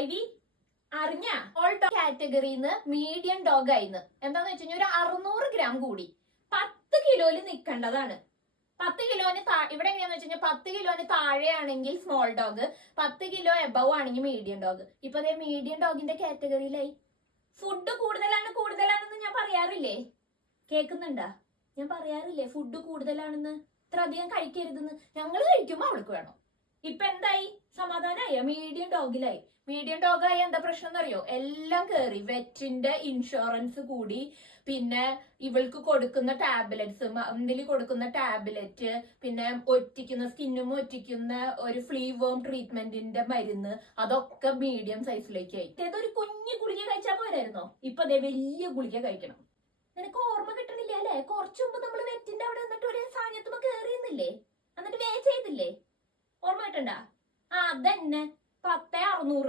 IV അറിഞ്ഞ all dog കാറ്റഗറിന്ന് medium dog ആയിന്ന്. എന്താന്ന് വെച്ച് കഴിഞ്ഞാൽ ഒരു 600 ഗ്രാം കൂടി 10 കിലോയില് നിൽക്കേണ്ടതാണ്. 10 കിലോന് ഇവിടെ എങ്ങനെയാന്ന് വെച്ച് കഴിഞ്ഞാൽ 10 കിലോന് താഴെയാണെങ്കിൽ സ്മോൾ ഡോഗ്, 10 കിലോ എബവ് ആണെങ്കിൽ മീഡിയം ഡോഗ്. ഇപ്പൊ അതേ മീഡിയം ഡോഗിന്റെ കാറ്റഗറിയിലായി. ഫുഡ് കൂടുതലാണെന്ന് ഞാൻ പറയാറില്ലേ? കേൾക്കുന്നുണ്ടാ? ഞാൻ പറയാറില്ലേ ഫുഡ് കൂടുതലാണെന്ന്, ഇത്ര അധികം കഴിക്കരുതെന്ന്. ഞങ്ങൾ കഴിക്കുമ്പോ അവൾക്ക് വേണം. ഇപ്പൊ എന്തായി? സമാധാനമായ മീഡിയം ഡോഗിലായി. മീഡിയം ഡോഗായ എന്താ പ്രശ്നം എന്നറിയോ? എല്ലാം കേറി, വെറ്റിന്റെ ഇൻഷുറൻസ് കൂടി, പിന്നെ ഇവൾക്ക് കൊടുക്കുന്ന ടാബ്ലറ്റ്സ്, മന്തിലി കൊടുക്കുന്ന ടാബ്ലറ്റ്, പിന്നെ സ്കിന്നും ഒറ്റിക്കുന്ന ഒരു ഫ്ലീ വേം ട്രീറ്റ്മെന്റിന്റെ മരുന്ന്, അതൊക്കെ മീഡിയം സൈസിലേക്ക് ആയി. ഏതൊരു കുഞ്ഞു ഗുളിക കഴിച്ചാൽ പോരായിരുന്നോ? ഇപ്പൊ അതേ വലിയ ഗുളിക കഴിക്കണം. നിനക്ക് ഓർമ്മ കിട്ടണില്ല അല്ലെ? കുറച്ചു മുമ്പ് നമ്മൾ വെറ്റിന്റെ അവിടെ നിന്നിട്ട് ഒരു സാധനത്തുമ്പോ കേറിയുന്നില്ലേ? എന്നിട്ട് വേ ചെയ്തില്ലേ? ഓർമ്മ കിട്ടണ്ട? അതന്നെ 10,600.